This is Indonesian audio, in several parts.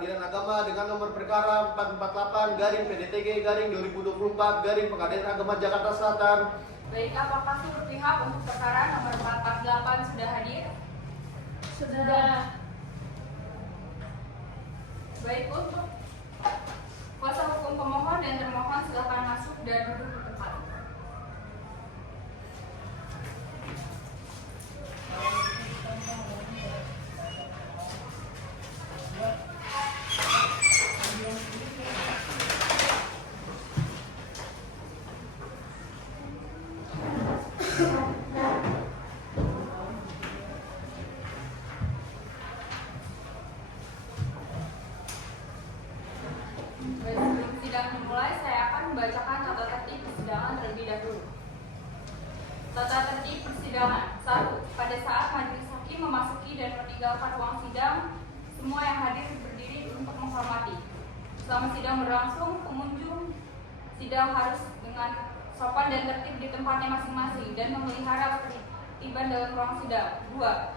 Pengadilan Agama dengan nomor perkara 448/PDTG/2024 Pengadilan Agama Jakarta Selatan. Baik, apakah seluruh pihak untuk perkara nomor 448 sudah hadir? Sudah. Baik, untuk kuasa hukum pemohon dan termohon silakan masuk dan duduk di tempat. Sebelum sidang dimulai, saya akan membacakan tata tertib persidangan terlebih dahulu. Tata tertib persidangan 1. Pada saat majelis hakim memasuki dan meninggalkan ruang sidang, semua yang hadir berdiri untuk menghormati. Selama sidang berlangsung, pengunjung sidang harus dengan sopan dan tertib di tempatnya masing-masing dan memelihara ketertiban dalam ruang sidang. 2.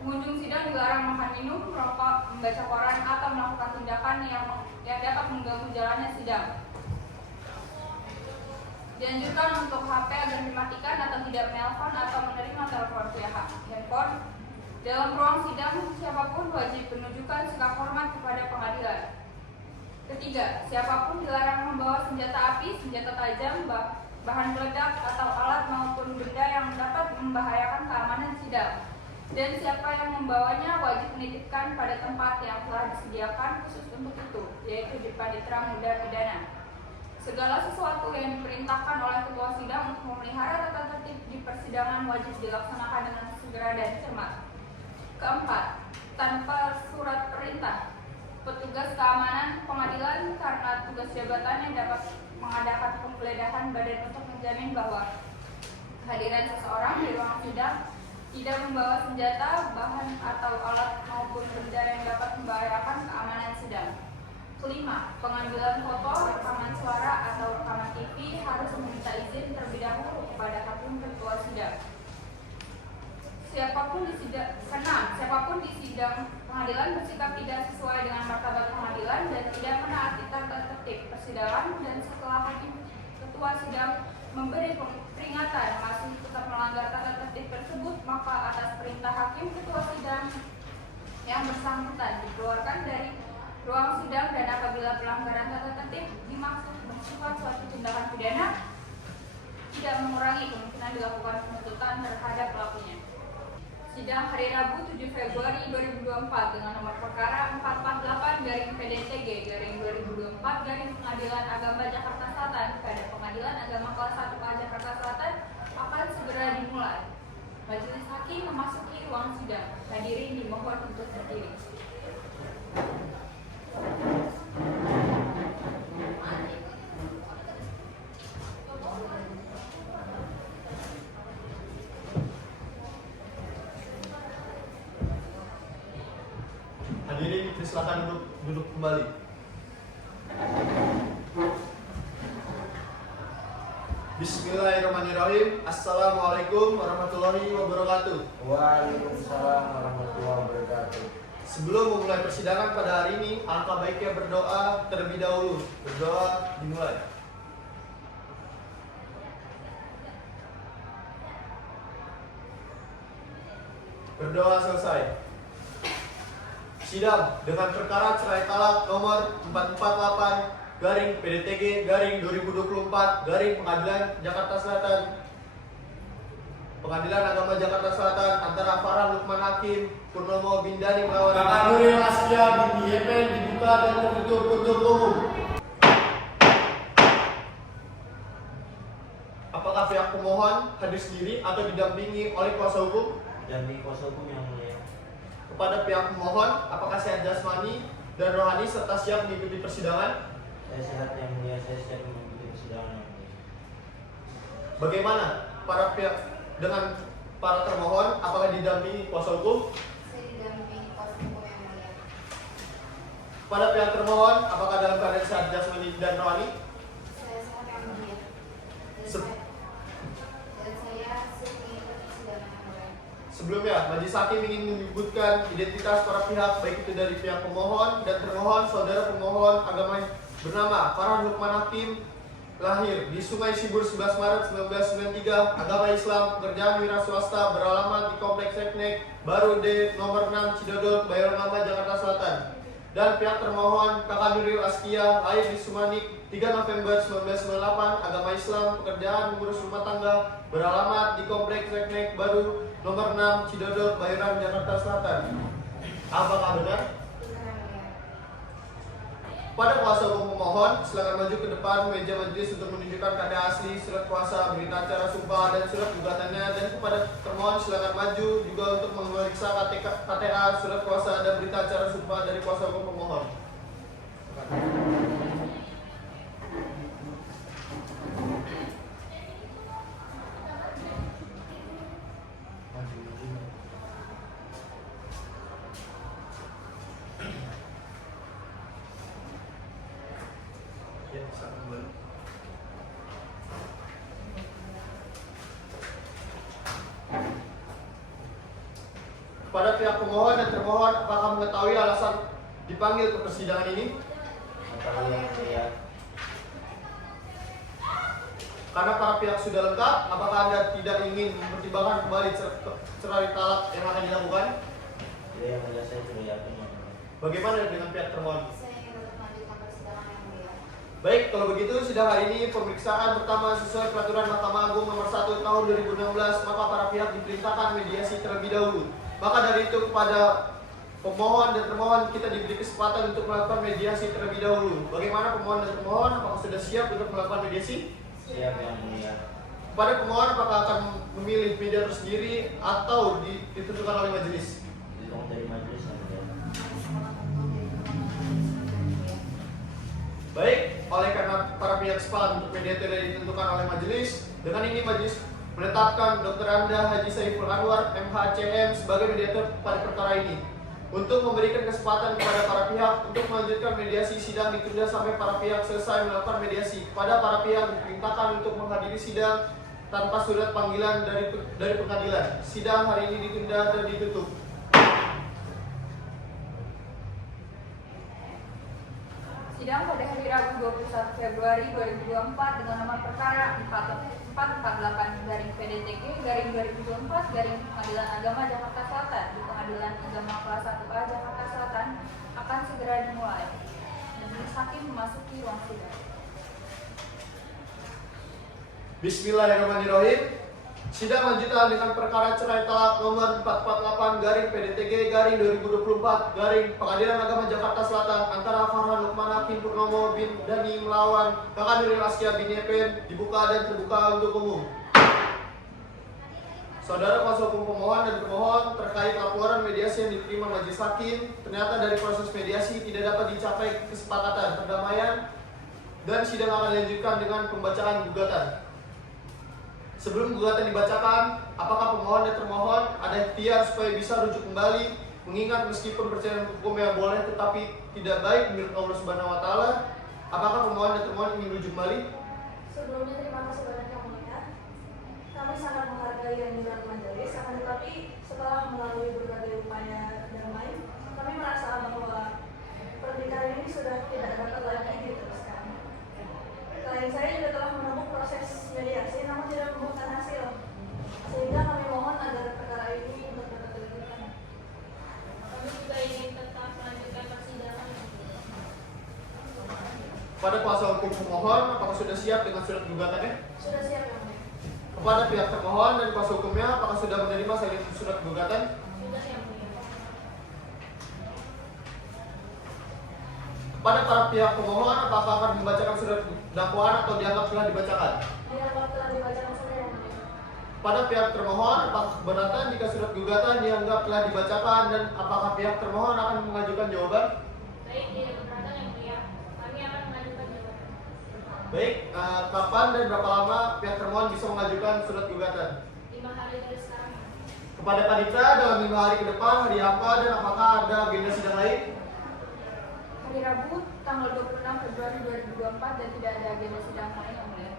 Pengunjung sidang dilarang makan minum, merokok, membaca koran, atau melakukan tindakan yang dapat mengganggu jalannya sidang. Dianjurkan untuk HP agar dimatikan atau tidak menelpon atau menerima telepon via handphone. Dalam ruang sidang, siapapun wajib menunjukkan sikap hormat kepada pengadilan. Ketiga, siapapun dilarang membawa senjata api, senjata tajam, bahan peledak, atau alat maupun benda yang dapat membahayakan keamanan sidang. Dan siapa yang membawanya wajib menitipkan pada tempat yang telah disediakan khusus untuk itu, yaitu di panitera muda pidana. Segala sesuatu yang diperintahkan oleh ketua sidang untuk memelihara tata tertib di persidangan wajib dilaksanakan dengan segera dan cermat. Keempat, tanpa surat perintah, petugas keamanan pengadilan karena tugas jabatannya dapat mengadakan penggeledahan badan untuk menjamin bahwa kehadiran seseorang di ruang sidang tidak membawa senjata, bahan atau alat maupun benda yang dapat membahayakan keamanan sidang. Kelima, pengambilan foto, rekaman suara atau rekaman TV harus meminta izin terlebih dahulu kepada hakim ketua sidang. Keenam, siapapun di sidang pengadilan bersikap tidak sesuai dengan martabat pengadilan dan tidak menaati tata tertib persidangan dan setelah hakim ketua sidang memberi peringatan masih tetap melanggar tata tertib tersebut, maka atas perintah hakim ketua sidang yang bersangkutan dikeluarkan dari ruang sidang, dan apabila pelanggaran tata tertib dimaksud bersifat suatu tindakan pidana, tidak mengurangi kemungkinan dilakukan penuntutan terhadap pelakunya. Sidang hari Rabu 7 Februari 2024 dengan nomor perkara 448/PDTG/2024 Pengadilan Agama Jakarta Selatan pada Pengadilan Agama Kelas 1A Jakarta Selatan akan segera dimulai. Majelis hakim memasuki ruang sidang. Hadirin dimohon untuk berdiri. Hadirin silakan duduk kembali. Bismillahirrahmanirrahim. Assalamualaikum warahmatullahi wabarakatuh. Waalaikumsalam warahmatullahi wabarakatuh. Sebelum memulai persidangan pada hari ini, alangkah baiknya berdoa terlebih dahulu. Berdoa dimulai. Berdoa selesai. Sidang dengan perkara cerai talak nomor 448/PDTG/2024 Pengadilan Jakarta Selatan. Pengadilan Agama Jakarta Selatan antara Farah Lukman Hakim, Purnomo Bindani melawan Kakak Nuril Asya binti Yepen dibuka dan tertutup untuk umum. Apakah pihak pemohon hadir sendiri atau didampingi oleh kuasa hukum? Dampingi kuasa hukum yang mulia. Kepada pihak pemohon, apakah sehat jasmani dan rohani serta siap mengikuti persidangan? Saya sehat yang mulia, saya siap mengikuti persidangan yang mulia. Bagaimana dengan para termohon, apakah didampingi kuasa hukum? Saya didampingi kuasa hukum yang mulia. Pada pihak termohon, apakah dalam keadaan sehat jasmani dan rohani? Saya sehat yang mulia. Dan Se- saya siap mengikuti persidangan yang mulia. Sebelumnya, majelis hakim ingin menyebutkan identitas para pihak, baik itu dari pihak pemohon dan termohon. Saudara pemohon agama bernama Farhan Lukman Hakim, lahir di Sungai Sibur 11 Maret 1993, agama Islam, pekerjaan wira swasta, beralamat di Kompleks Seknek Baru D nomor 6 Cidodol, Bayoran Lama, Jakarta Selatan. Dan pihak termohon Kakak Nuril Askia, lahir di Sumanik 3 November 1998, agama Islam, pekerjaan mengurus rumah tangga, beralamat di Kompleks Seknek Baru nomor 6 Cidodol, Bayoran, Jakarta Selatan. Apakah benar? Benar yang mulia. Pada kuasa hukum pemohon, silakan maju ke depan meja majelis untuk menunjukkan keadaan asli, surat kuasa, berita acara sumpah, dan surat gugatannya. Dan kepada termohon silakan maju juga untuk memeriksa KTA, surat kuasa, dan berita acara sumpah dari kuasa hukum pemohon. Ya, silakan kembali. Kepada pihak pemohon dan termohon, apakah mengetahui alasan dipanggil ke persidangan ini? Mengetahui yang mulia. Karena para pihak sudah lengkap, apakah Anda tidak ingin mempertimbangkan kembali cerai talak yang akan dilakukan? Tidak yang mulia, saya sudah yakin yang mulia. Bagaimana dengan pihak termohon? Saya ingin untuk melanjutkan persidangan yang mulia. Baik, kalau begitu sidang hari ini pemeriksaan pertama sesuai peraturan Mahkamah Agung nomor 1 tahun 2016, maka para pihak diperintahkan mediasi terlebih dahulu. Maka dari itu kepada pemohon dan termohon kita diberi kesempatan untuk melakukan mediasi terlebih dahulu. Bagaimana pemohon dan termohon? Apakah sudah siap untuk melakukan mediasi? Siap yang mulia. Kepada pemohon, apakah akan memilih mediator sendiri atau ditentukan oleh majelis? Ditolong dari majelis yang mulia. Baik, oleh karena para pihak sepakat untuk mediator yang ditentukan oleh majelis, dengan ini majelis menetapkan Dr. Anda Haji Saiful Anwar MHCM sebagai mediator pada perkara ini. Untuk memberikan kesempatan kepada para pihak untuk melanjutkan mediasi, sidang ditunda sampai para pihak selesai melakukan mediasi. Kepada para pihak diperintahkan untuk menghadiri sidang tanpa surat panggilan dari pengadilan. Sidang hari ini ditunda dan ditutup. Sidang pada hari Rabu 21 Februari 2024 dengan nomor perkara 448-PDTG-2024 Pengadilan Agama Jakarta Selatan di Pengadilan Agama Kelas 1A Jakarta Selatan akan segera dimulai. Majelis hakim memasuki ruang sidang. Bismillahirrahmanirrahim. Sidang lanjutan dengan perkara cerai talak nomor 448-PDTG-2024 Pengadilan Agama Jakarta Selatan antara Farhan Lukman Hakim Purnomo bin Dani melawan Kakak Nuril Askia bin Yepen dibuka dan terbuka untuk umum. Saudara kuasa hukum pemohon dan termohon terkait laporan mediasi yang diterima majelis hakim, ternyata dari proses mediasi tidak dapat dicapai kesepakatan perdamaian dan sidang akan dilanjutkan dengan pembacaan gugatan. Sebelum gugatan dibacakan, apakah pemohon dan termohon ada ikhtiar supaya bisa rujuk kembali, mengingat meskipun percayaan hukum yang boleh tetapi tidak baik menurut Allah Subhanahu wa taala? Apakah pemohon dan termohon ingin rujuk kembali? Sebelumnya terima kasih banyak yang mulia. Kami sangat menghargai anjuran majelis, akan tetapi setelah melalui berbagai upaya damai, kami merasa bahwa pernikahan ini sudah tidak dapat lagi diteruskan. Klien saya juga telah menempuh proses mediasi, namun tidak membuahkan hasil, sehingga kami mohon agar perkara ini untuk dapat dilanjutkan. Kami juga ingin tetap melanjutkan persidangan. Pada kuasa hukum pemohon, apakah sudah siap dengan surat gugatannya? Sudah siap yang mulia. Kepada pihak termohon dan kuasa hukumnya, apakah sudah menerima surat gugatan? Sudah yang mulia. Kepada para pihak pemohon, apakah akan membacakan surat dakwaan atau dianggap telah dibacakan? Dianggap telah dibacakan sudah yang mulia. Pada pihak termohon, apakah keberatan jika surat gugatan dianggap telah dibacakan dan apakah pihak termohon akan mengajukan jawaban? Baik, tidak keberatan yang mulia. Kami akan mengajukan jawaban. Baik, kapan dan berapa lama pihak termohon bisa mengajukan surat gugatan? 5 hari dari sekarang. Kepada Panitra dalam 5 hari ke depan, hari apa dan apakah ada agenda sidang lain? Hari Rabu tanggal 26 Februari 2024 dan tidak ada agenda sidang lain yang mulia.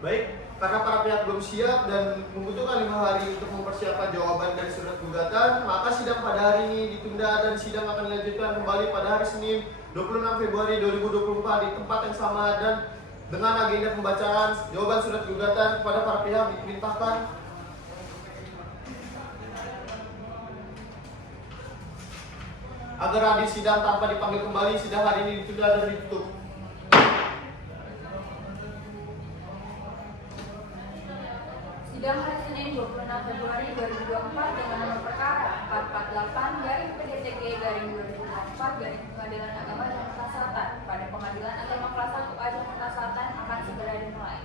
Baik, Karena para pihak belum siap dan membutuhkan 5 hari untuk mempersiapkan jawaban dari surat gugatan, maka sidang pada hari ini ditunda dan sidang akan dilanjutkan kembali pada hari Senin 26 Februari 2024 di tempat yang sama dan dengan agenda pembacaan jawaban surat gugatan kepada para pihak diperintahkan agar hadir sidang tanpa dipanggil kembali. Sidang hari ini ditunda dan ditutup. Sidang hari Senin 26 Februari 2024 dengan nomor perkara 448/PDTG/2024 Pengadilan Agama Jakarta Selatan pada Pengadilan Agama Kelas 1 A Jakarta Selatan akan segera dimulai.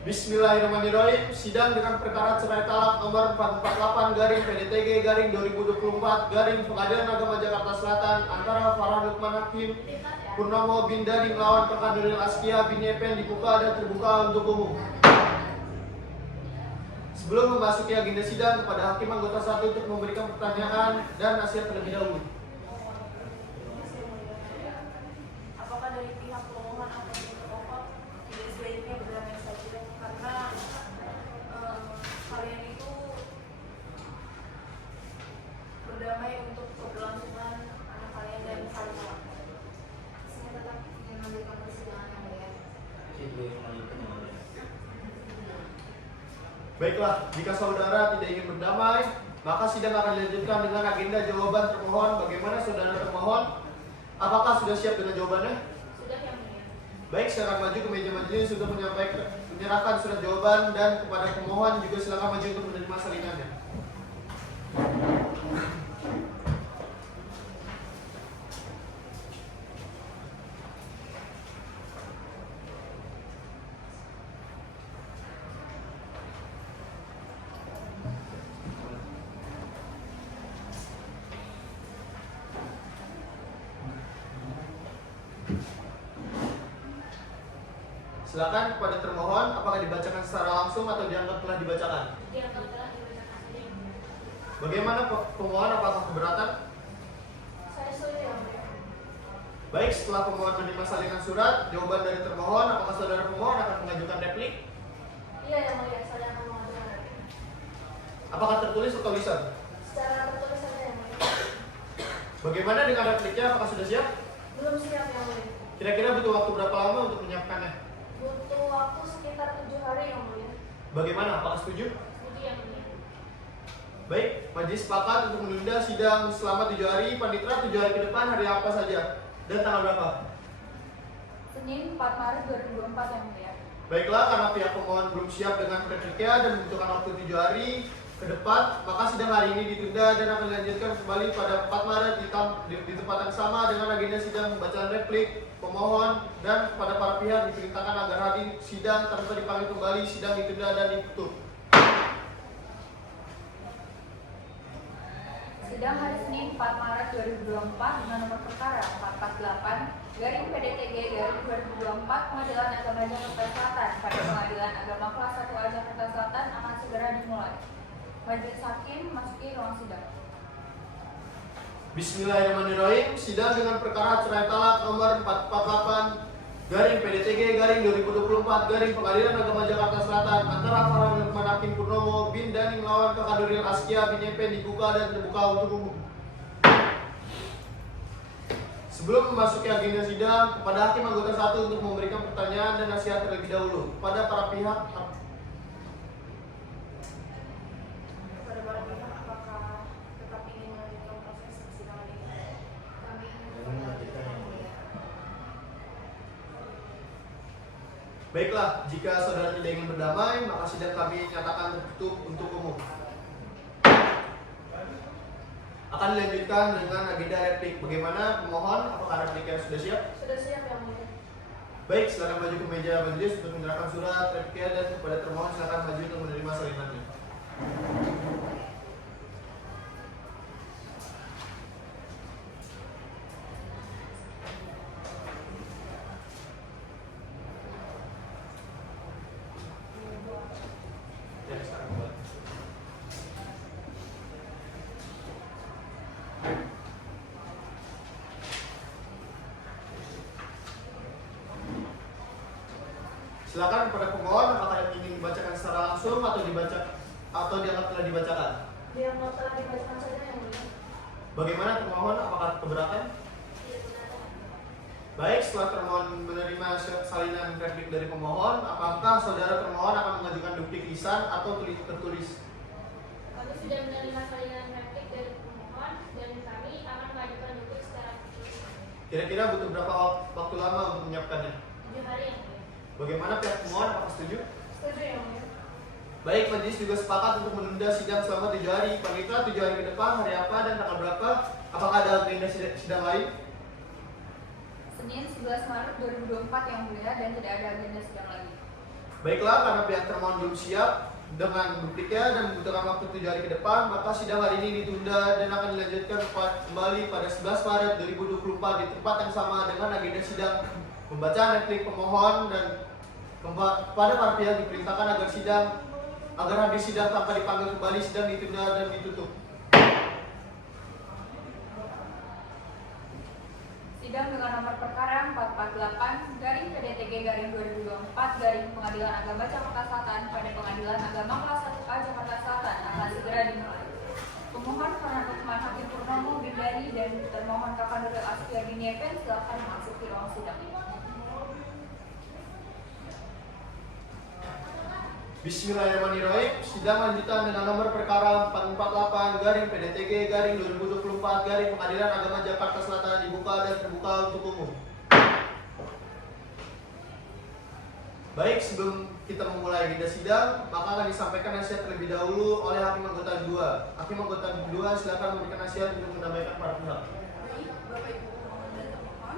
Bismillahirrahmanirrahim. Sidang dengan perkara cerai talak nomor 448/PDTG/2024 Pengadilan Agama Jakarta Selatan antara Farhan Lukman Hakim Purnomo bin Dani melawan Kakak Nuril Askia bin Yepen dibuka dan terbuka untuk umum. Sebelum memasuki agenda sidang, kepada hakim anggota 1 untuk memberikan pertanyaan dan nasihat terlebih dahulu. Apakah dari pihak pemohon atau terpokok tidak sebaiknya berdamai saja karena kalian itu berdamai untuk keberlangsungan anak kalian dan saling maafkan? Saya tetap ingin melanjutkan persidangan yang mulia. Baiklah, jika saudara tidak ingin berdamai, maka sidang akan dilanjutkan dengan agenda jawaban termohon. Bagaimana saudara termohon? Apakah sudah siap dengan jawabannya? Sudah yang mulia. Baik, silakan maju ke meja majelis untuk menyerahkan surat jawaban dan kepada pemohon juga silakan maju untuk menerima salinannya. Silakan kepada termohon, apakah dibacakan secara langsung atau dianggap telah dibacakan? Dianggap telah dibacakan saja yang mulia. Bagaimana pemohon, apakah keberatan? Saya setuju yang mulia. Baik, setelah pemohon menerima salinan surat jawaban dari termohon, apakah saudara pemohon akan mengajukan replik? Iya yang mulia, saya akan mengajukan replik. Apakah tertulis atau lisan? Secara tertulis saja yang mulia. Bagaimana dengan repliknya, apakah sudah siap? Belum siap yang mulia. Kira-kira butuh waktu berapa lama untuk menyiapkannya? Butuh waktu sekitar 7 hari yang mulia. Bagaimana, apakah setuju? Setuju yang mulia. Baik, majelis sepakat untuk menunda sidang selama 7 hari. Panitera, 7 hari ke depan hari apa saja? Dan tanggal berapa? Senin 4 Maret 2024 yang mulia. Baiklah, karena pihak pemohon belum siap dengan repliknya dan membutuhkan waktu 7 hari ke depan, maka sidang hari ini ditunda dan akan dilanjutkan kembali pada 4 Maret di tempat yang sama dengan agenda sidang pembacaan replik pemohon dan kepada para pihak diperintahkan agar hadir sidang tanpa dipanggil kembali. Sidang ditunda dan ditutup. Sidang hari Senin 4 Maret 2024 dengan nomor perkara 448/PDTG/2024 Pengadilan Agama Jakarta Selatan pada Pengadilan Agama Kelas 1 A Jakarta Selatan akan segera dimulai. Majelis hakim masuki ruang sidang. Bismillahirrahmanirrahim. Sidang dengan perkara cerai talak nomor 448/PDTG/2024 Pengadilan Agama Jakarta Selatan antara Farhan Lukman Hakim Purnomo bin Dani melawan Kakak Nuril Askia bin Yepen dibuka dan terbuka untuk umum. Sebelum memasuki agenda sidang, kepada hakim anggota 1 untuk memberikan pertanyaan dan nasihat terlebih dahulu kepada para pihak. Kepada para pihak, apakah tetap ingin melanjutkan proses persidangan ini? Kami ingin melanjutkan yang mulia. Baiklah, jika saudara tidak ingin berdamai, maka sidang kami nyatakan tertutup untuk umum. Akan dilanjutkan dengan agenda replik. Bagaimana pemohon? Apakah repliknya sudah siap? Sudah siap yang mulia. Baik, silakan maju ke meja majelis untuk menyerahkan surat repliknya dan kepada termohon silakan maju untuk menerima salinannya. Ya, sekarang boleh. Silakan kepada pemohon, apakah ingin dibacakan secara langsung atau dianggap telah dibacakan? Dia mau telah dibacakan saja yang mulia. Bagaimana termohon, apakah keberatan? Baik, setelah termohon menerima salinan replik dari pemohon, apakah saudara termohon akan mengajukan duplik lisan atau tertulis? Kami sudah menerima salinan replik dari pemohon dan kami akan mengajukan duplik secara tertulis. Kira-kira butuh berapa waktu lama untuk menyiapkannya? 7 hari yang mulia. Bagaimana pihak pemohon, apakah setuju? Setuju yang mulia. Baik, majelis juga sepakat untuk menunda sidang selama 7 hari. Panitera 7 hari ke depan, hari apa dan tanggal berapa? Apakah ada agenda sidang lain? Senin 11 Maret 2024 yang mulia dan tidak ada agenda sidang lagi. Baiklah, karena pihak termohon belum siap dengan dupliknya dan membutuhkan waktu 7 hari ke depan, maka sidang hari ini ditunda dan akan dilanjutkan kembali pada 11 Maret 2024 di tempat yang sama dengan agenda sidang pembacaan replik pemohon dan kepada para pihak diperintahkan agar habis sidang tanpa dipanggil kembali, sidang ditunda dan ditutup. Sidang dengan nomor perkara 448 garing PDTG garing 2024 garing Pengadilan Agama Jakarta Selatan pada Pengadilan Agama Kelas 1A Jakarta Selatan akan segera dimulai. Pemohon Farhan Lukman Hakim Purnomo Bindari dan termohon Kakak Nuril Astia Biniepen silakan memasuki ruang sidang. Bismillahirrahmanirrahim. Sidang lanjutan dengan nomor perkara 448 garing PDTG garing 2024 garing Pengadilan Agama Jakarta Selatan dibuka dan terbuka untuk umum. Baik, sebelum kita memulai agenda sidang, maka akan disampaikan nasihat terlebih dahulu oleh Hakim Anggota 2. Hakim Anggota 2 silakan memberikan nasihat untuk mendamaikan para pihak. Baik, Bapak Ibu pemohon dan termohon,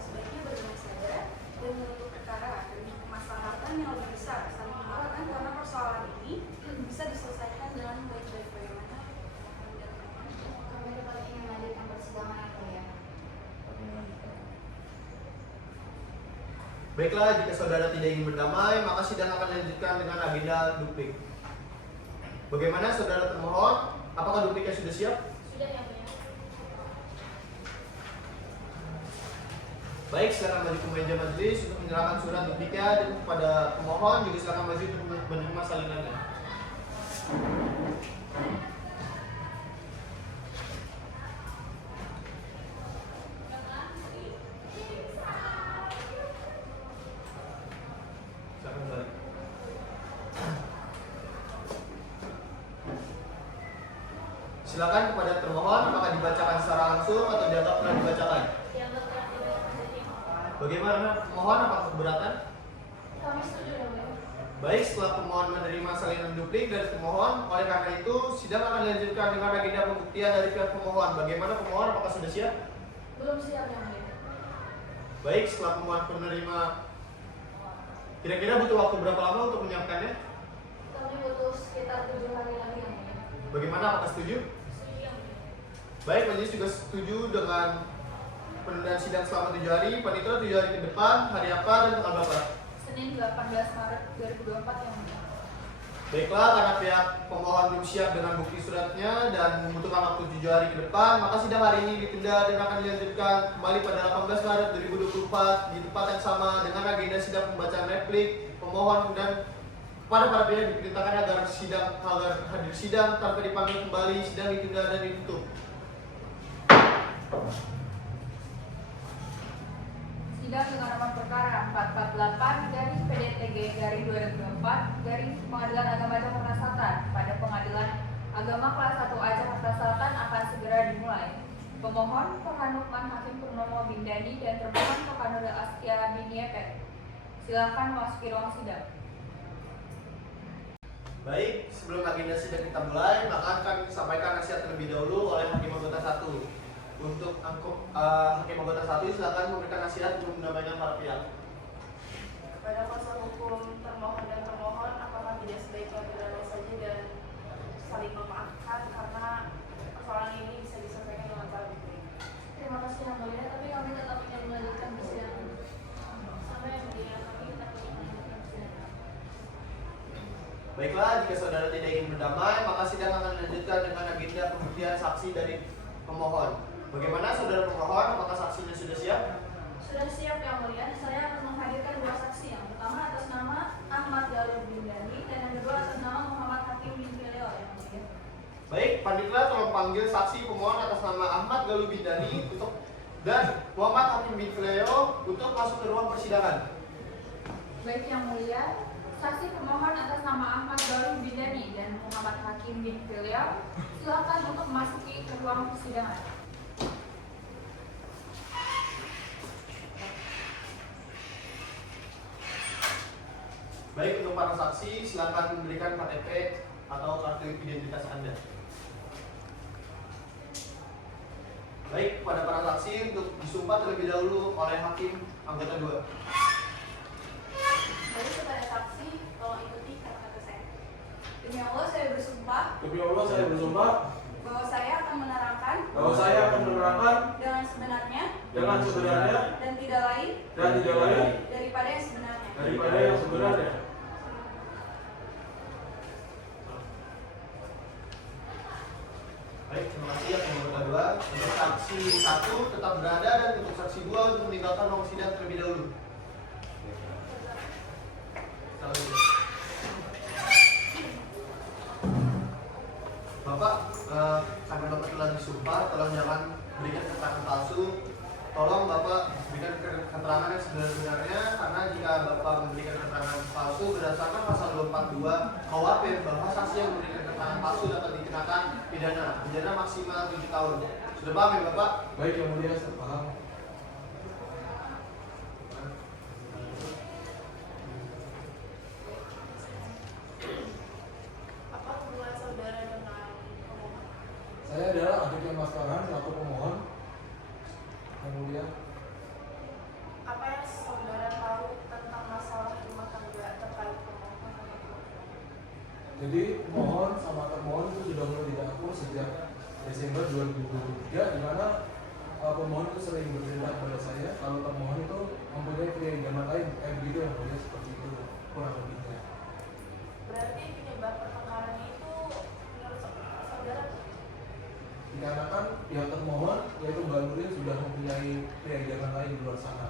sebaiknya berdamai saja dan menuntut perkara demi kemaslahatan yang lebih besar. Saling mengharapkan karena persoalan ini bisa diselesaikan dengan baik-baik. Bagaimana? Kami tetap ingin melanjutkan persidangan yang mulia. Baiklah, jika saudara tidak ingin berdamai, maka sidang akan dilanjutkan dengan agenda duplik. Bagaimana saudara termohon? Apakah dupliknya sudah siap? Sudah yang mulia. Baik, silakan maju ke meja majelis untuk menyerahkan surat dupliknya dan kepada pemohon juga silakan maju untuk menerima salinannya. Silakan balik. Silakan kepada termohon, apakah dibacakan secara langsung atau dianggap telah dibacakan? Yang telah dibacakan saja yang mulia. Bagaimana pemohon, apakah keberatan? Kami setuju yang mulia. Baik, setelah pemohon menerima salinan duplik dari pemohon, oleh karena itu sidang akan dilanjutkan dengan agenda pembuktian dari pihak pemohon. Bagaimana pemohon, apakah sudah siap? Belum siap yang mulia. Baik, setelah pemohon menerima, kira-kira butuh waktu berapa lama untuk menyiapkannya? Kami butuh sekitar 7 hari lagi yang mulia. Bagaimana, apakah setuju? Setuju yang mulia. Baik, majelis juga setuju dengan penundaan sidang selama 7 hari. Panitera 7 hari ke depan, hari apa dan tanggal berapa? Senin 18 Maret 2024 yang mulia. Baiklah, karena pihak pemohon belum siap dengan bukti suratnya dan membutuhkan waktu 7 hari ke depan, maka sidang hari ini ditunda dan akan dilanjutkan kembali pada 18 Maret 2024 di tempat yang sama dengan agenda sidang pembacaan replik pemohon dan kepada para pihak diperintahkan agar hadir sidang tanpa dipanggil kembali, sidang ditunda dan ditutup. Sidang dengan nomor perkara 448 dari PDTG garing 2024 garing Pengadilan Agama Jakarta Selatan pada Pengadilan Agama Kelas 1A Jakarta Selatan akan segera dimulai. Pemohon Farhan Lukman Hakim Purnomo Bindani dan termohon Kakak Nuril Astia Biniepen. Silakan memasuki ruang sidang. Baik, sebelum agenda sidang kita mulai, maka akan disampaikan nasihat terlebih dahulu oleh Hakim Anggota 1. Untuk Hakim Anggota 1 silakan memberikan nasihat untuk mendamaikan para pihak. Kepada kuasa hukum termohon dan termohon, apakah tidak sebaiknya berdamai saja dan saling memaafkan karena persoalan ini bisa diselesaikan dengan baik-baik. Terima kasih yang mulia, tapi kami tetap ingin melanjutkan persidangan. Sampai yang mulia, kami tetap ingin melanjutkan persidangan. Baiklah, jika saudara tidak ingin berdamai, maka sidang akan dilanjutkan dengan agenda pembuktian saksi dari pemohon. Bagaimana saudara pemohon, apakah saksinya sudah siap? Sudah siap yang mulia, saya akan menghadirkan 2 saksi. Yang pertama atas nama panggil saksi pemohon atas nama Ahmad Galuh Bindani dan Muhammad Hakim bin Fileo untuk masuk ke ruang persidangan. Baik yang mulia, saksi pemohon atas nama Ahmad Galuh Bindani dan Muhammad Hakim bin Fileo silakan untuk memasuki ke ruang persidangan. Baik, untuk para saksi silakan memberikan KTP atau kartu identitas Anda. Baik, kepada para saksi untuk disumpah terlebih dahulu oleh Hakim anggota 2. Baik, kepada saksi, tolong ikuti kata-kata saya. Demi Allah saya bersumpah Demi Allah saya bersumpah bahwa saya akan menerangkan bahwa saya akan menerangkan dengan sebenarnya dengan sebenarnya dan tidak lain daripada yang sebenarnya. daripada yang sebenarnya. Baik, terima kasih yang anggota 2. Untuk saksi 1 tetap berada dan untuk saksi 2 untuk meninggalkan ruang sidang terlebih dahulu. Bapak, karena Bapak telah disumpah, tolong jangan berikan keterangan palsu. Tolong Bapak berikan keterangan yang sebenarnya, karena jika Bapak memberikan keterangan palsu berdasarkan pasal 242 KUHP bahwa saksi yang memberikan keterangan palsu dapat dikenakan pidana maksimal 7 tahun. Sudah paham ya Bapak? Baik yang mulia, saya paham. Apa hubungan saudara dengan pemohon? Saya adalah adiknya Mas Farhan selaku pemohon. Yang mulia, Apa yang saudara tahu tentang masalah rumah tangga terkait pemohon? jadi pemohon sama termohon itu sudah mulai tidak akur sejak Desember 2023, di mana pemohon itu sering bercerita kepada saya kalau termohon itu mempunyai keyakinan lain, begitu yang mulia, seperti itu kurang lebihnya. Berarti penyebab pertengkarannya itu menurut saudara? Dikarenakan pihak termohon yaitu Mbak Nuril sudah mempunyai keyakinan lain di luar sana.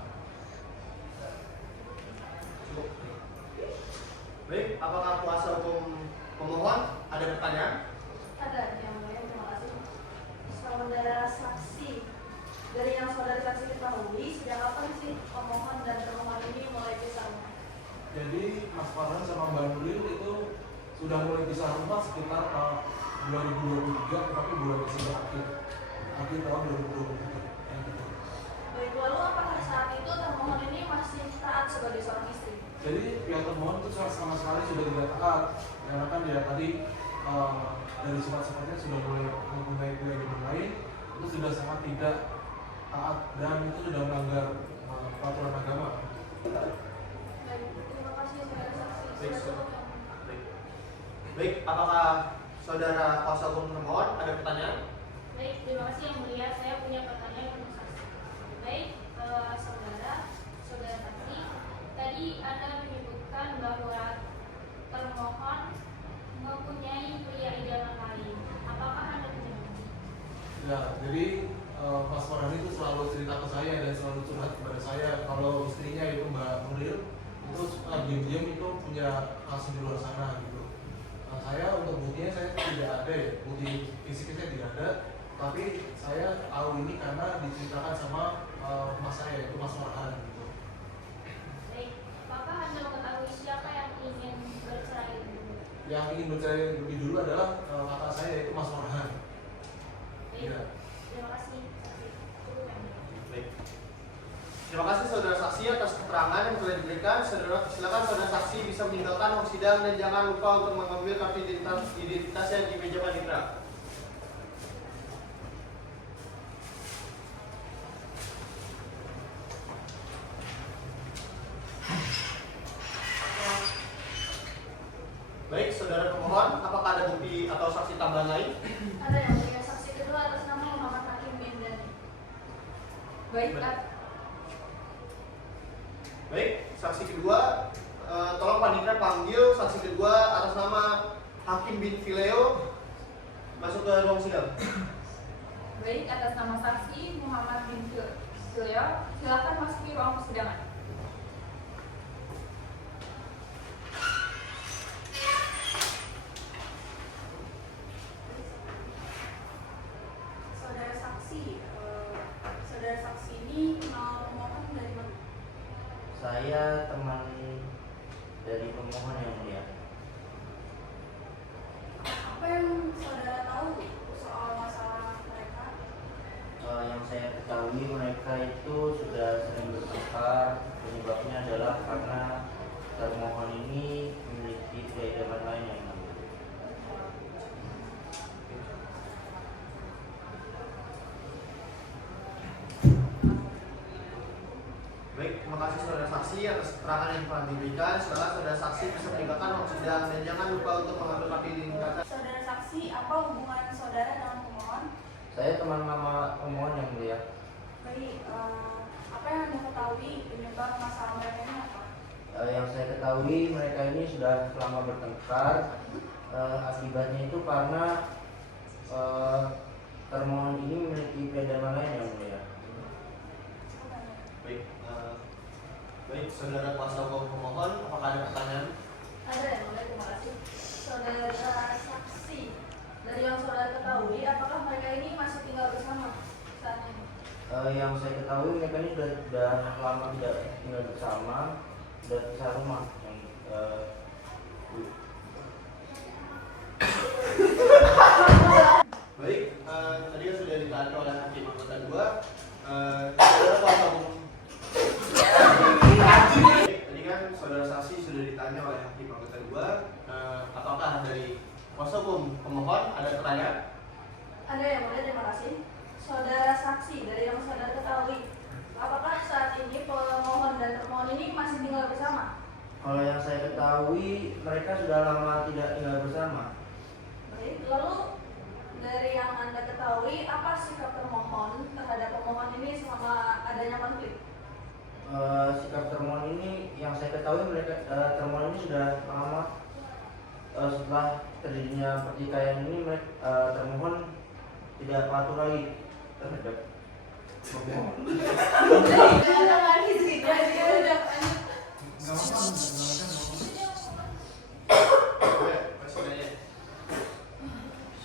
Baik, apakah kuasa hukum pemohon ada pertanyaan? Ada yang mulia, terima kasih. Saudara saksi, dari yang saudara saksi ketahui, sejak kapan sih pemohon dan termohon ini mulai pisah rumah? Jadi Mas Farhan sama Mbak Nuril itu sudah mulai pisah rumah sekitar 2023, tetapi bulan Desember akhir tahun 2023. Yang gitu. Baik, lalu apakah saat itu termohon ini masih taat sebagai seorang istri? Jadi pihak termohon itu sama sekali sudah tidak taat, karena kan dia tadi dari sifat-sifatnya sudah mulai mempunyai keyakinan lain, itu sudah sangat tidak taat dan itu sudah melanggar peraturan agama. Baik, terima kasih saudara saksi. Baik, Sudah cukup yang Baik, apakah saudara kuasa hukum termohon ada pertanyaan? Baik, terima kasih yang mulia. Saya punya pertanyaan untuk saksi. Baik, saudara saksi, tadi Anda menyebutkan bahwa termohon mempunyai pria idaman lain. Apakah Anda menyebutkan? Ya, jadi Mas Farhan itu selalu cerita ke saya dan selalu curhat kepada saya kalau istrinya itu Mbak Nuril itu diam-diam itu punya kasih di luar sana gitu. Nah, saya untuk buktinya saya tidak ada ya, bukti fisiknya saya tidak ada, tapi saya tahu ini karena diceritakan sama mas saya itu Mas Farhan gitu. Baik, apakah Anda mengetahui siapa yang ingin bercerai dulu? Yang ingin bercerai lebih dulu adalah kakak saya yaitu Mas Farhan. Baik, Iya. terima kasih. Saksi. Cukup yang mulia. Baik. Terima kasih saudara saksi atas keterangan yang telah diberikan. Silakan saudara saksi bisa meninggalkan ruang sidang dan jangan lupa untuk mengambil kartu identitasnya di meja panitera. Baik, saudara pemohon, apakah ada bukti atau saksi tambahan lain? ada yang mulia, saksi kedua atas nama Muhammad Hakim bin Dani. Baik, Baik, saksi kedua, tolong panitera panggil saksi kedua atas nama Hakim bin Fileo masuk ke ruang sidang. baik atas nama saksi Muhammad bin Fileo, silakan masuki ruang persidangan. dari pemohon yang mulia. Apa yang saudara tahu soal masalah mereka? Yang saya ketahui mereka itu sudah sering bertengkar. Penyebabnya adalah karena termohon ini memiliki keedaman lain yang mulia. Baik, terima kasih saudara saksi atas keterangan yang telah diberikan. Silakan saudara saksi bisa meninggalkan ruang sidang dan jangan lupa untuk mengambil kopi identitas. Saudara saksi, apa hubungan saudara dengan pemohon? Saya teman lama pemohon yang mulia. Baik, apa yang Anda ketahui penyebab masalah mereka ini apa? Yang saya ketahui mereka ini sudah lama bertengkar. Akibatnya itu karena termohon ini memiliki keedaman lain yang mulia. Baik, baik saudara kuasa hukum pemohon, apakah ada pertanyaan? Ada yang mulia, terima kasih. Saudara saksi, dari yang saudara ketahui, apakah mereka ini masih tinggal bersama saat ini? Yang saya ketahui mereka ini sudah lama tidak tinggal bersama, sudah pisah rumah. Baik, tadi kan sudah ditanya oleh hakim anggota 2. Saudara kuasa hukum. Baik, tadi kan saudara saksi sudah ditanya oleh hakim anggota 2. Apakah dari kuasa hukum pemohon ada pertanyaan? Ada yang mulia, terima kasih. Saudara saksi, dari yang saudara ketahui, apakah saat ini pemohon dan termohon ini masih tinggal bersama? Kalau yang saya ketahui mereka sudah lama tidak tinggal bersama. Baik, lalu dari yang Anda ketahui, apa sikap termohon terhadap pemohon ini selama adanya konflik? Sikap termohon ini yang saya ketahui mereka termohon ini sudah lama setelah terjadinya pertikaian ini termohon tidak patuh lagi terhadap pemohon.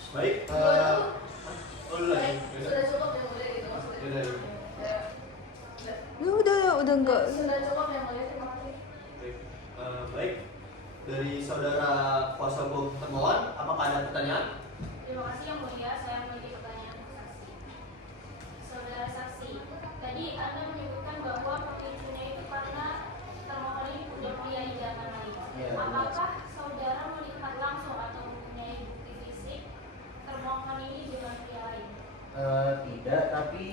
Baik, Sudah cukup yang mulia gitu maksudnya. Udah enggak. Sudah cukup yang mulia, terima kasih. Baik, dari saudara kuasa hukum termohon, apakah ada pertanyaan? Terima kasih yang mulia, saya memiliki pertanyaan untuk saksi. Saudara saksi, tadi Anda menyebutkan bahwa pemicunya itu karena termohon ini sudah punya idaman lain. Iya, Apakah saudara melihat langsung atau mempunyai bukti fisik termohon ini dengan pria lain? Tidak, tapi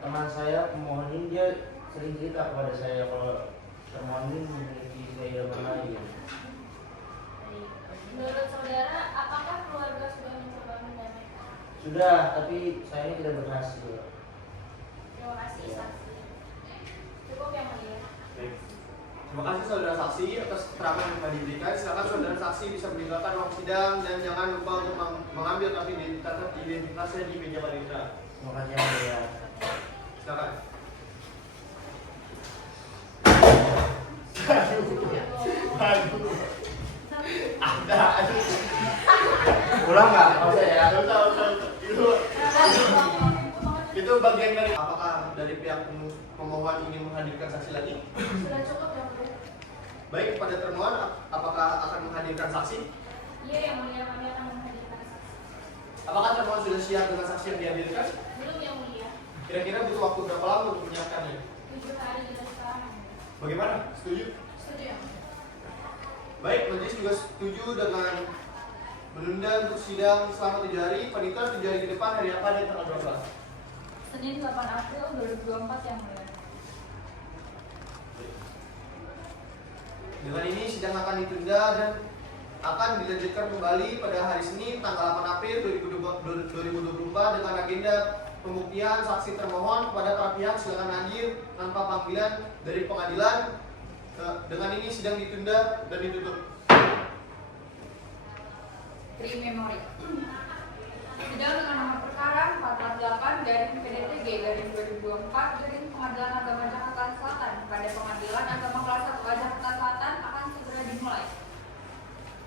teman saya pemohon ini dia sering cerita kepada saya kalau termohon ini memiliki keedaman lain. Baik. Menurut saudara, apakah keluarga sudah mencoba mendamaikan? Sudah, tapi saya ini tidak berhasil. Terima kasih Iya. saksi. Cukup yang mulia. Baik. Terima kasih saudara saksi atas keterangan yang telah diberikan. Silakan saudara saksi bisa meninggalkan ruang sidang dan jangan lupa untuk mengambil kopi identitasnya di meja panitera. Terima kasih yang mulia. Silakan. Ada. Ulang nggak? Mau saya? Itu bagian dari apakah dari pihak pemohon ingin menghadirkan saksi lagi? Sudah cukup yang mulia. Baik, kepada termohon apakah akan menghadirkan saksi? Iya yang mulia, kami akan menghadirkan saksi. Apakah termohon sudah siap dengan saksi yang dihadirkan? Belum yang mulia. Kira-kira butuh waktu berapa lama untuk menyiapkannya? 7 hari dari sekarang. Bagaimana? Setuju? Setuju yang mulia. Baik, majelis juga setuju dengan menunda untuk sidang selama 7 hari. Panitia 7 hari ke depan hari apa dan tanggal berapa? Senin 8 April 2024 yang mulia. Dengan ini sidang akan ditunda dan akan dilanjutkan kembali pada hari Senin tanggal 8 April 2024 dengan agenda pembuktian saksi termohon kepada para pihak silakan hadir tanpa panggilan dari pengadilan. Dengan ini sidang ditunda dan ditutup. Pre memori. Sidang dengan nomor perkara 448 garing PDTG garing 2024 garing Pengadilan Agama Jakarta Selatan pada Pengadilan Agama Kelas 1 Jakarta Selatan akan segera dimulai.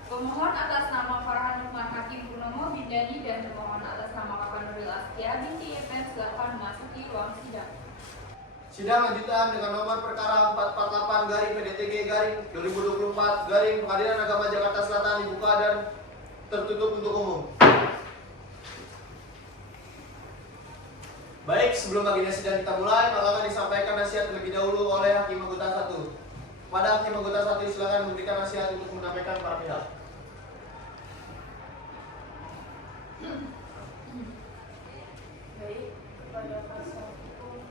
Pemohon atas nama Farhan Lukman Hakim Purnomo Bindani dan termohon atas nama Kakak Nuril Astia binti Yepen silakan memasuki ruang sidang. Sidang lanjutan dengan nomor perkara 448 garing PDTG garing 2024 garing Pengadilan Agama Jakarta Selatan dibuka dan tertutup untuk umum. Baik, sebelum agenda sidang kita mulai, maka akan disampaikan nasihat terlebih dahulu oleh Hakim Anggota 1. Pada Hakim Anggota 1 silakan memberikan nasihat untuk menyampaikan para pihak. Baik, kepada pasal hukum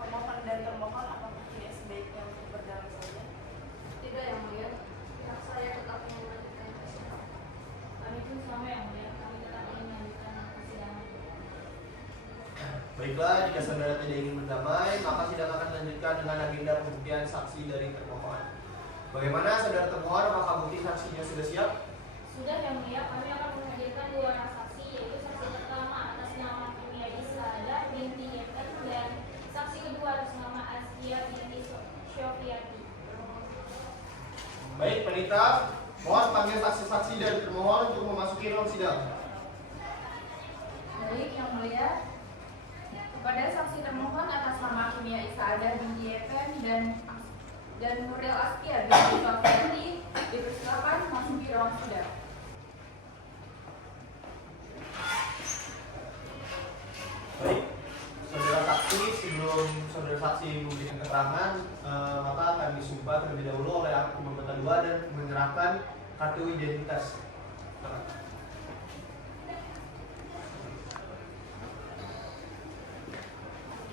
pemohon dan termohon, apakah tidak sebaiknya untuk berdalil saja? Tidak, Yang Mulia. Pihak saya tetap ingin melanjutkan persidangan. Kami pun sama yang mulia, kami tetap ingin melanjutkan persidangan. Baiklah, jika saudara tidak ingin berdamai, maka sidang akan dilanjutkan dengan agenda pembuktian saksi dari termohon. Bagaimana saudara termohon, apakah bukti saksinya sudah siap? Sudah yang mulia, kami akan menghadirkan 2 orang saksi, yaitu saksi pertama atas nama Kimia Isada binti Yepen dan saksi kedua atas nama Azkia binti Syofiati. Baik, Panita, mohon panggil saksi-saksi dari termohon untuk memasuki ruang sidang. Baik, Yang Mulia. Kepada saksi termohon atas nama Kimia Isada binti Yepen dan Nuril Askia binti Syofiati dipersilakan memasuki ruang sidang. Baik, saudara saksi, sebelum saudara saksi memberikan keterangan, maka akan disumpah terlebih dahulu oleh Hakim Anggota 2 dan menyerahkan kartu identitas.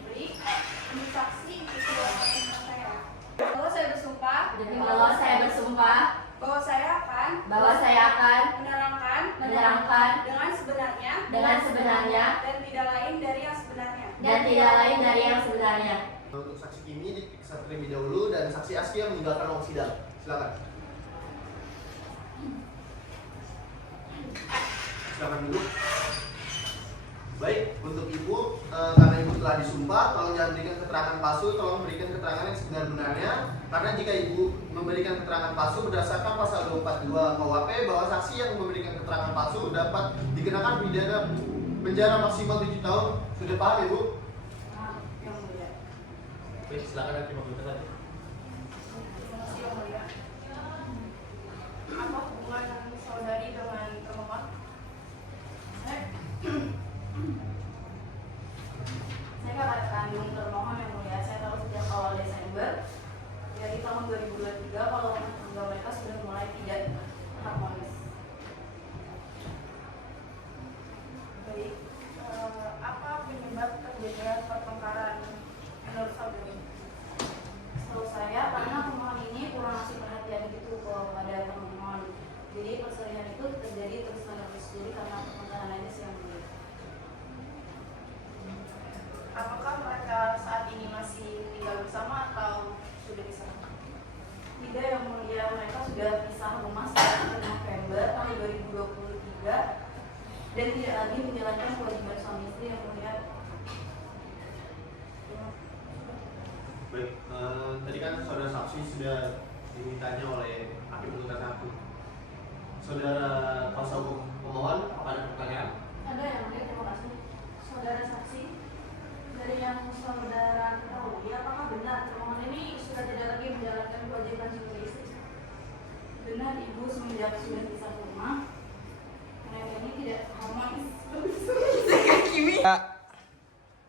Baik, untuk saksi dipersilakan dengan saya. Bahwa saya bersumpah Bahwa saya bersumpah bahwa saya akan menerangkan dengan sebenarnya dan tidak lain dari yang sebenarnya. tidak lain dari yang sebenarnya. Untuk saksi Kimi diperiksa terlebih dahulu dan saksi Askia meninggalkan ruang sidang. Silakan. Silakan dulu. Baik, untuk Ibu, karena Ibu telah disumpah, tolong jangan berikan keterangan palsu, tolong berikan keterangan yang sebenar-benarnya. Karena jika Ibu memberikan keterangan palsu berdasarkan pasal 242 KUHP bahwa saksi yang memberikan keterangan palsu dapat dikenakan pidana penjara maksimal 7 tahun. Sudah paham, Ibu? Yang mulia. Baik, silakan Hakim Anggota tadi. Terima kasih Yang Mulia. Apa hubungan saudari dengan termohon? Saya kakak kandung termohon Yang Mulia. Saya tahu sejak awal Desember dari tahun 2023 kalau tangga mereka sudah mulai tidak harmonis. Baik, apa penyebab terjadinya pertengkaran menurut saudari? Setahu saya karena pemohon ini kurang ngasih perhatian gitu kepada pemohon. Jadi perselingkuhan itu terjadi terus-menerus. Jadi karena pertengkaran aja sih Yang Mulia. Apakah mereka saat ini masih tinggal bersama atau sudah pisah? Tidak Yang Mulia, mereka sudah pisah rumah sejak November tahun 2023 dan tidak lagi menjalankan kewajiban suami istri Yang Mulia. Baik, tadi kan saudara saksi sudah dimintanya oleh Hakim Anggota 1. Saudara kuasa hukum pemohon, apa ada pertanyaan? Ada Yang Mulia, terima kasih. Saudara saksi, dari yang saudara ketahui, apakah benar termohon ini sudah tidak lagi menjalankan kewajiban suami istri? Benar Ibu, semenjak sudah pisah rumah, mereka ini tidak harmonis.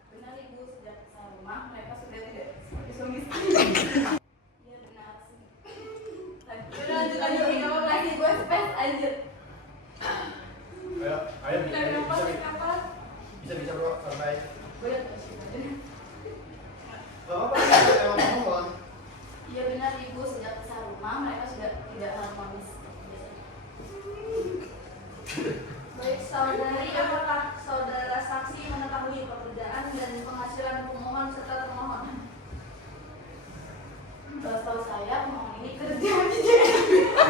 Benar Ibu, sejak pisah rumah, mereka sudah tidak seperti suami istri. Iya benar sih. Lanjut, nggak apa-apa sih, gue space aja. Ayo, bisa bro, santai. Gue liat kasih aja. Bapak emang pemohon. Iya benar Ibu, sejak pisah rumah mereka sudah tidak harmonis. Baik saudari, apakah saudara saksi mengetahui pekerjaan dan penghasilan pemohon serta termohon? Setahu saya pemohon ini kerja di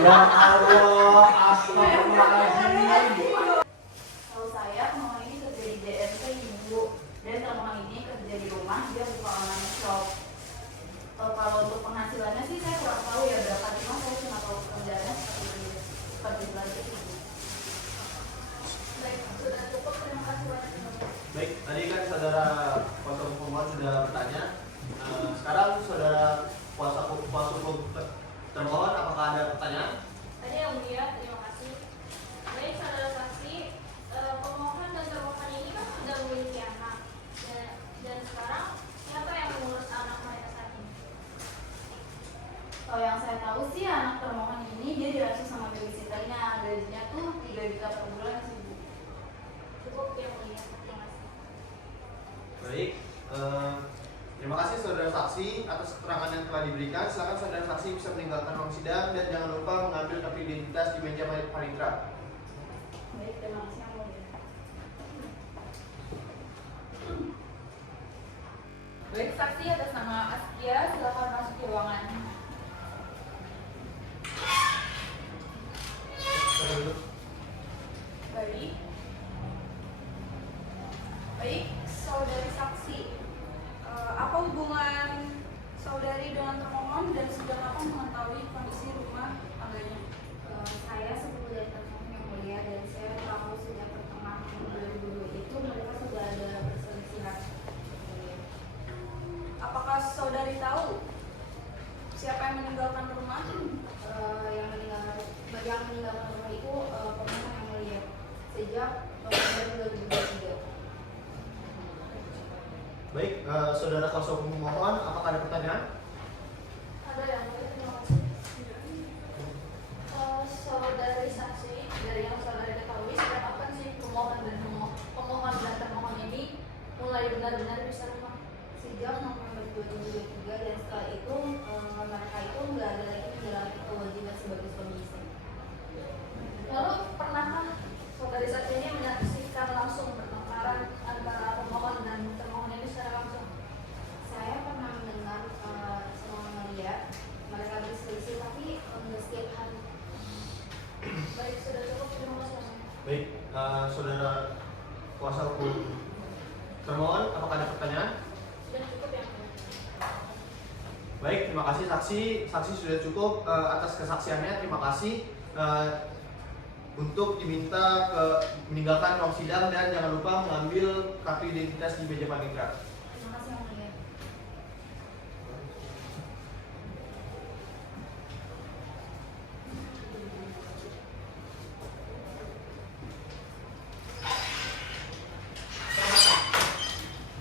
Ya Allah, astagfirullahaladzim. Setahu saya pemohon ini kerja di JRC Ibu dan termohon ini kerja di rumah, dia buka online shop. Kalau untuk penghasilannya sih saya kurang tahu ya berapa, cuma saya cuma tahu pekerjaannya seperti itu aja sih. Baik, sudah cukup, terima kasih banyak. Baik, tadi kan saudara kuasa hukum pemohon sudah bertanya hukum termohon, apakah ada pertanyaan? Tadi yang mulia, terima kasih. Baik saudara saksi, pemohon dan termohon ini kan sudah memiliki anak dan sekarang siapa yang mengurus anak mereka saat ini? Kalau yang saya tahu sih anak termohon ini dia diasuh sama babysitternya, gajinya tuh 3 juta per bulan sih Bu. Cukup yang mulia, terima kasih. Baik, terima kasih saudara saksi atas keterangan yang telah diberikan. Silakan saudara saksi bisa meninggalkan ruang sidang dan jangan lupa mengambil kartu identitas di meja panitera. Baik, terima kasih yang mulia. Baik, saksi atas nama Askia, silakan masuk ke ruangan. Baik. Baik, saudari saksi. Apa hubungan saudari dengan termohon dan sejak kapan mengetahui kondisi rumah tangganya? Saya sepupu dari termohon yang mulia dan saya tahu sejak pertengahan 2002 itu mereka sudah ada perselisihan. Apakah saudari tahu siapa yang meninggalkan rumah? Yang meninggalkan rumah itu pemohon yang mulia sejak November 2023. Baik, saudara kuasa hukum pemohon, apakah ada pertanyaan? Ada yang mulia, terima kasih. Saudari saksi, dari yang saudari ketahui, sejak kapan sih pemohon dan termohon ini mulai benar-benar bisa rumah? Sejak November 2023 dan setelah itu mereka itu nggak ada lagi menjalani kewajiban sebagai suami istri. Lalu pernahkah saudari saksi ini menyaksikan langsung pertengkaran antara pemohon dan termohon ini secara langsung? Saya pernah mendengar sama melihat mereka berselisih tapi nggak setiap hari. Baik, sudah cukup, terima kasih. Baik, saudara kuasa hukum termohon, apakah ada pertanyaan? Sudah cukup yang mulia. Baik, terima kasih saksi. Saksi sudah cukup atas kesaksiannya. Terima kasih. Untuk diminta meninggalkan ruang sidang dan jangan lupa mengambil kartu identitas di meja panitera. Terima kasih yang mulia.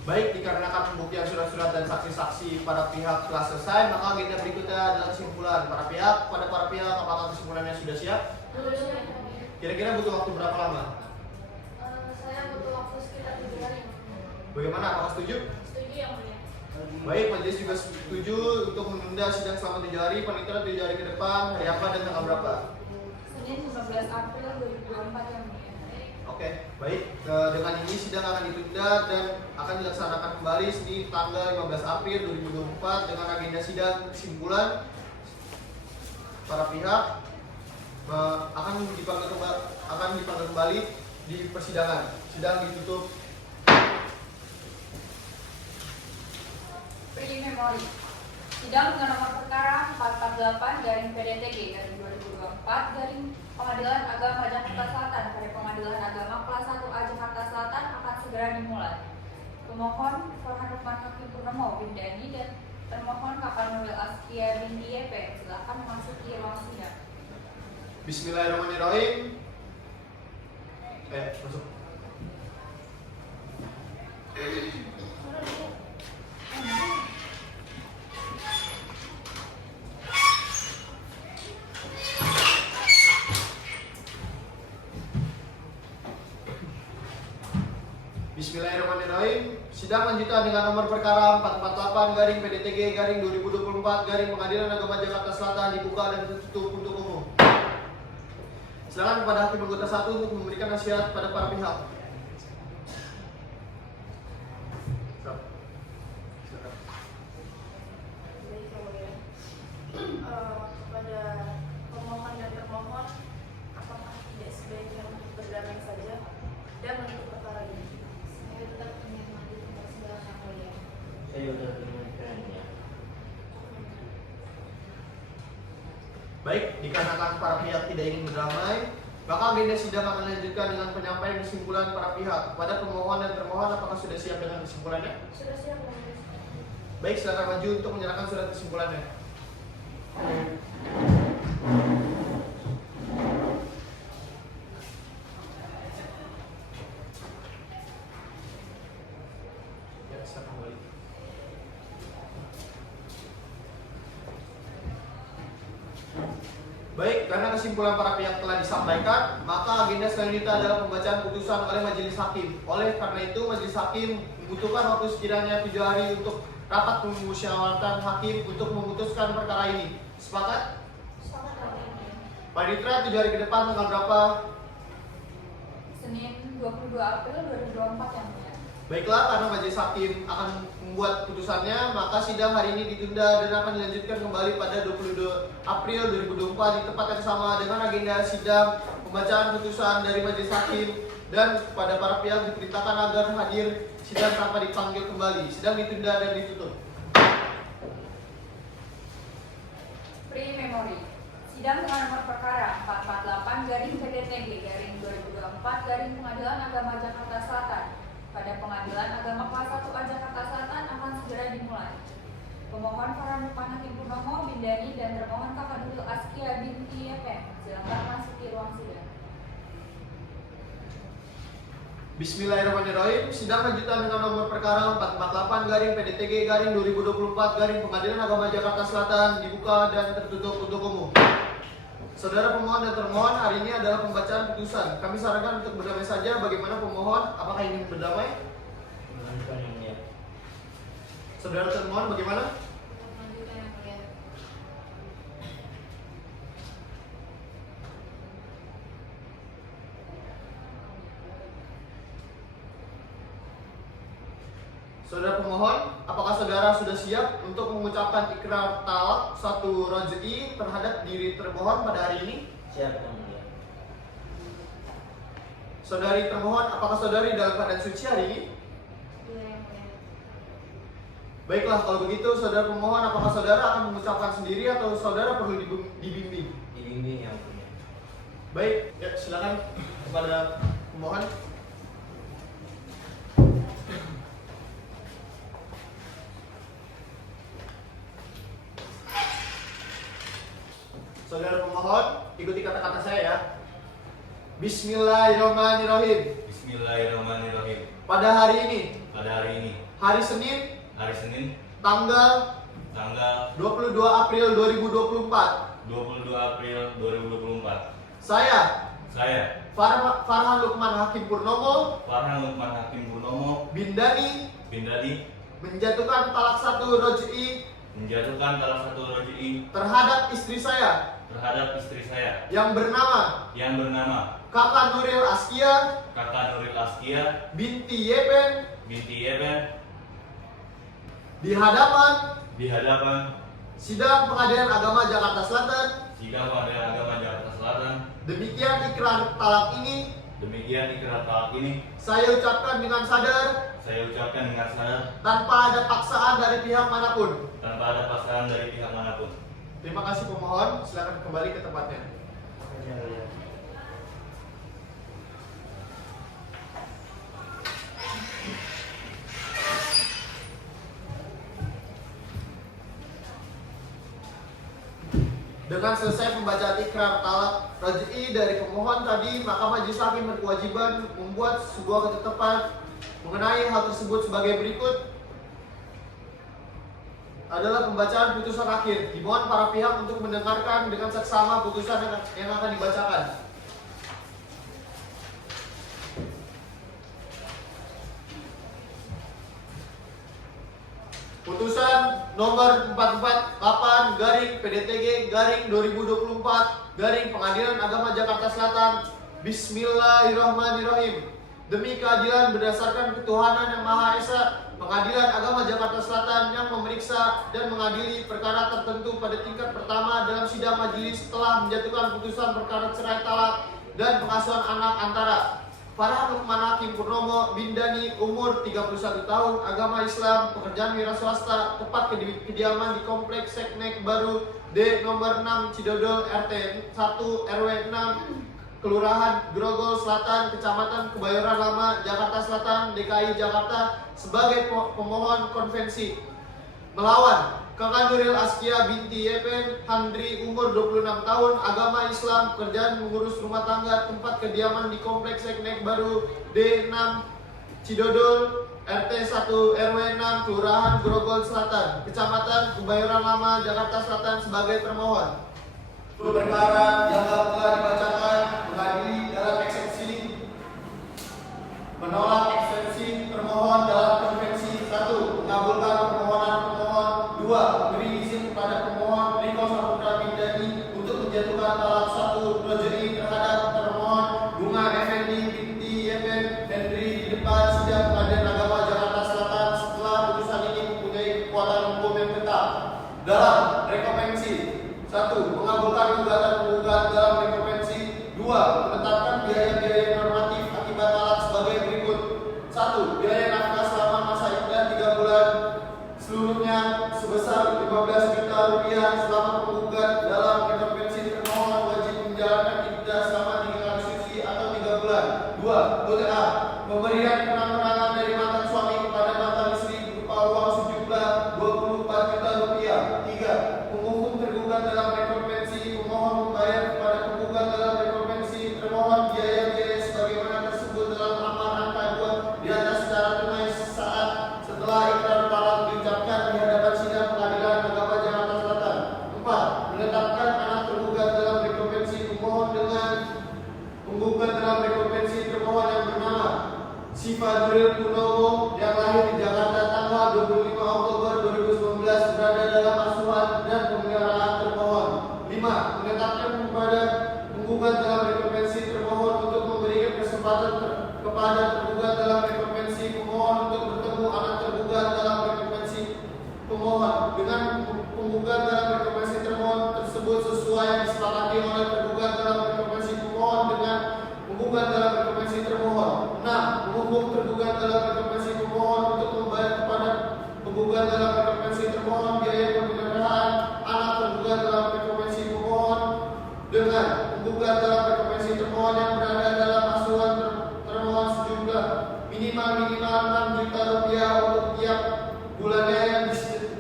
Baik, dikarenakan pembuktian surat-surat dan saksi-saksi para pihak telah selesai, maka agenda berikutnya adalah kesimpulan para pihak. Pada para pihak, apakah kesimpulannya sudah siap? Kira-kira butuh waktu berapa lama? Saya butuh waktu sekitar 7 hari. Bagaimana? Apakah setuju? Setuju yang mulia. Baik, majelis juga setuju untuk menunda sidang selama 7 hari, panitera 7 hari ke depan. Hari apa dan tanggal berapa? Senin 15 April 2024 yang mulia. Oke, baik. Dengan ini sidang akan ditunda dan akan dilaksanakan kembali di tanggal 15 April 2024 dengan agenda sidang kesimpulan para pihak akan dipanggil kembali di persidangan. Sidang ditutup. Pre memori. Sidang dengan nomor perkara 448 garing PDTG garing 2024 garing Pengadilan Agama Jakarta Selatan pada Pengadilan Agama kelas 1A Jakarta Selatan akan segera dimulai. Pemohon Farhan Lukman Hakim Purnomo Windani dan termohon Kapal Nuril Askia binti YP silakan memasuki ruang sidang. Bismillahirrahmanirrahim. Masuk. Bismillahirrahmanirrahim. Sidang lanjutan dengan nomor perkara 448 garing PDTG garing 2024 garing Pengadilan Agama Jakarta Selatan dibuka dan ditutup untuk umum. Silakan kepada hakim anggota 1 untuk memberikan nasihat pada para pihak. Baik, yang mulia. Kepada pemohon dan termohon, apakah tidak sebaiknya untuk berdamai saja dan menutup perkara ini? Saya tetap menikmati persidangan yang mulia. Saya sudah mendengarkannya. Baik, dikarenakan para pihak tidak ingin berdamai, maka agenda sidang akan dilanjutkan dengan penyampaian kesimpulan para pihak. Kepada pemohon dan termohon, apakah sudah siap dengan kesimpulannya? Sudah siap, yang mulia. Baik, silakan maju untuk menyerahkan surat kesimpulannya. Baik, karena kesimpulan para pihak telah disampaikan, maka agenda selanjutnya adalah pembacaan putusan oleh majelis hakim. Oleh karena itu, majelis hakim membutuhkan waktu sekiranya 7 hari untuk rapat pemusyawaratan hakim untuk memutuskan perkara ini. Sepakat? Sepakat kami. Pak Ditra, 7 hari ke depan tanggal berapa? Senin 22 April 2024 yang mulia. Baiklah, karena majelis hakim akan membuat putusannya, maka sidang hari ini ditunda dan akan dilanjutkan kembali pada 22 April 2024 di tempat yang sama dengan agenda sidang pembacaan putusan dari majelis hakim dan kepada para pihak diperintahkan agar hadir sidang tanpa dipanggil kembali. Sidang ditunda dan ditutup. Pre-memori. Sidang dengan nomor perkara 448/PDTG/2024 Pengadilan Agama Jakarta Selatan pada Pengadilan Agama Kelas 1A Jakarta Selatan akan segera dimulai. Pemohon Farhan Lukman Hakim Purnomo, Bindani, dan termohon Kakak Nuril Askia binti Yepen. Silakan masuki ruang sidang. Bismillahirrahmanirrahim. Sidang lanjutan dengan nomor perkara 448/PDTG/2024 Pengadilan Agama Jakarta Selatan dibuka dan tertutup untuk umum. Saudara pemohon dan termohon, hari ini adalah pembacaan putusan. Kami sarankan untuk berdamai saja. Bagaimana pemohon? Apakah ingin berdamai? Melanjutkan yang mulia. Saudara termohon, bagaimana? Lanjutkan yang mulia. Saudara pemohon, apakah saudara sudah siap untuk mengucapkan ikrar talak satu raj'i terhadap diri termohon pada hari ini? Siap yang mulia. Saudari termohon, apakah saudari dalam keadaan suci hari ini? Iya yang mulia. Baiklah, kalau begitu saudara pemohon, apakah saudara akan mengucapkan sendiri atau saudara perlu dibimbing? Dibimbing yang mulia. Baik, ya silakan kepada pemohon. Saudara pemohon, ikuti kata-kata saya ya. Bismillahirrahmanirrahim. Bismillahirrahmanirrahim. Pada hari ini, hari Senin, tanggal 22 April 2024, 22 April 2024. saya Saya Farhan Lukman Hakim Purnomo Farhan Lukman Hakim Purnomo Bindani Bindadi menjatuhkan talak satu raj'i menjatuhkan salah satu raj'i terhadap istri saya terhadap istri saya yang bernama Kakak Nuril Askia Kakak Nuril Askia binti Yepen binti Yepen di hadapan sidang Pengadilan Agama Jakarta Selatan. sidang Pengadilan Agama Jakarta Selatan. Demikian ikrar talak ini Demikian ikrar talak ini saya ucapkan dengan sadar tanpa ada paksaan dari pihak manapun. Terima kasih pemohon, silakan kembali ke tempatnya. Yang mulia. Dengan selesai pembacaan ikrar talak raj'i dari pemohon tadi, maka majelis hakim berkewajiban membuat sebuah ketetapan mengenai hal tersebut sebagai berikut. Adalah pembacaan putusan akhir. Dimohon para pihak untuk mendengarkan dengan seksama putusan yang akan dibacakan. Putusan nomor 448/PDTG/2024 Pengadilan Agama Jakarta Selatan. Bismillahirrahmanirrahim. Demi keadilan berdasarkan ketuhanan yang Maha Esa, Pengadilan Agama Jakarta Selatan yang memeriksa dan mengadili perkara tertentu pada tingkat pertama dalam sidang majelis telah menjatuhkan putusan perkara cerai talak dan pengasuhan anak antara Farhan Lukman Hakim Purnomo Bindani, umur 31 tahun, agama Islam, pekerjaan wira swasta, tepat kediaman di Kompleks Seknek Baru D nomor 6 Cidodol RT 1 RW 6 Kelurahan Grogol Selatan, Kecamatan Kebayoran Lama, Jakarta Selatan, DKI Jakarta sebagai pemohon konvensi. Melawan Kakak Nuril Askia binti Yepen Handri, umur 26 tahun, agama Islam, pekerjaan mengurus rumah tangga, tempat kediaman di Kompleks Seknek Baru D6 Cidodol RT 1 RW 6 Kelurahan Grogol Selatan, Kecamatan Kebayoran Lama, Jakarta Selatan sebagai termohon. Perkara yang telah dibacakan mengadili dalam eksepsi menolak eksepsi termohon dalam konvensi 1. Mengabulkan permohonan pemohon. 2. Memberi izin kepada pemohon Riko Saputra Bindani untuk menjatuhkan talak 1 progeny terhadap termohon Bunga Effendi binti Yepen Henry di depan sidang Pengadilan Agama Jakarta Selatan setelah putusan ini mempunyai kekuatan hukum yang tetap. Dalam rekomensi 1. Mengabulkan gugatan penggugat dalam rekomensi. 2. Menetapkan biaya-biaya normatif akibat talak sebagai berikut. 1. Biaya nafkah selama masa iddah 3 bulan seluruhnya sebesar 15 juta rupiah selama penggugat dalam rekomensi termohon wajib menjalankan iddah selama 3 kali suci atau 3 bulan. 2. Kode A. Pemberian penang-penangan dari mantan suami kepada mantan istri berupa uang sejumlah 24 juta rupiah. 3. Penghukum tergugat dalam rekomensi pemohon membayar kepada penggugat dalam rekomensi termohon biaya-biaya sebagaimana tersebut dalam amar angka 2 di atas secara tunai saat setelah ikrar talak diucapkan di hadapan sidang Pengadilan Agama Jakarta Selatan. 4. Menetapkan anak tergugat dalam rekomensi pemohon dengan penggugat dalam rekomensi termohon yang bernama Siva Nuril Purnomo yang lahir di Jakarta tanggal 25 Oktober 2019 berada dalam asuhan dan pemeliharaan termohon. 5. Menetapkan kepada penggugat dalam rekomensi termohon untuk memberikan kesempatan kepada tergugat dalam rekomensi pemohon untuk bertemu anak tergugat dalam rekomensi pemohon dengan penggugat dalam rekomensi termohon tersebut sesuai yang disepakati oleh tergugat dalam rekomensi pemohon dengan penggugat dalam rekomensi termohon. 6. Menghukum tergugat dalam rekomensi pemohon untuk membayar kepada penggugat dalam rekomensi termohon biaya pemeliharaan anak tergugat dalam rekomensi pemohon dengan penggugat dalam rekomensi termohon yang berada dalam asuhan termohon sejumlah minimal 6 juta rupiah untuk tiap bulannya yang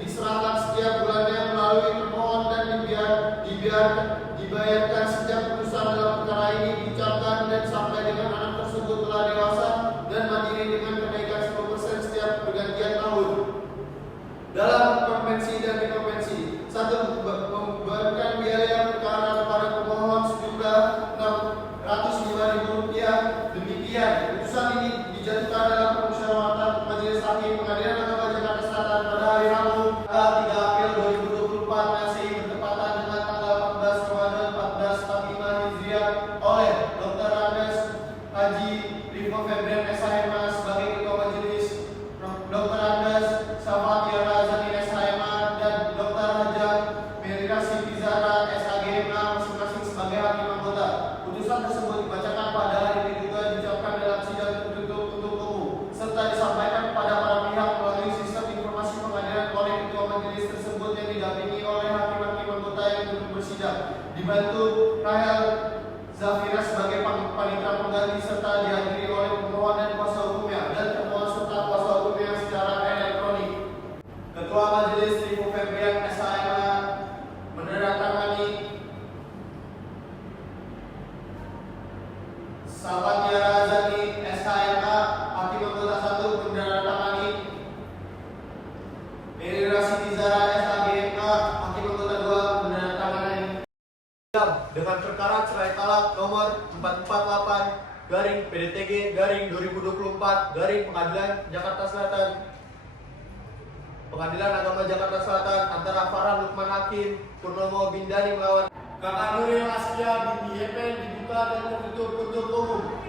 diserahkan setiap bulannya melalui termohon dan dibayarkan sejak putusan dalam perkara ini diucapkan dan sampai dengan anak tersebut telah dewasa dan mandiri dengan kenaikan 10% setiap pergantian tahun. Dalam konvensi dan rekomensi 1. Membebankan biaya perkara kepada pemohon sejumlah Rp605.000. Demikian putusan ini dijatuhkan dalam permusyawaratan Majelis Hakim Pengadilan Agama Jakarta Selatan pada hari Rabu tanggal 3 April 2024 Masehi bertepatan dengan tanggal 14 Ramadan 1445 Hijriah oleh Dr. Andes Haji Rifo Febrian SHMA sebagai Ketua Majelis, Dr. Andes Safatiara Zani SHMA dan Dr. Haja Melira Siti Zahra SHGMA masing-masing sebagai hakim anggota. Putusan tersebut dibacakan pada hari ini juga diucapkan dalam sidang tertutup untuk umum serta disampaikan kepada para pihak melalui sistem informasi pengadilan oleh Ketua Majelis tersebut yang didampingi oleh hakim-hakim anggota yang duduk bersidang, dibantu Rahel Zafira sebagai panitera pengganti serta dihadiri oleh pemohon dan kuasa hukumnya dan termohon serta kuasa hukumnya secara elektronik. Ketua Majelis Rifo Febrian SHMA menandatangani Safatiara Zani SHMA hakim anggota 1 menandatangani Melira Siti Zahra SHGMA hakim anggota 2 menandatangani dengan perkara cerai talak nomor 448 PDTG 2024 Pengadilan Jakarta Selatan Pengadilan Agama Jakarta Selatan antara Farhan Lukman Hakim Purnomo Bindani melawan Kakak Nuril Askia binti Yepen dibuka dan tertutup untuk umum.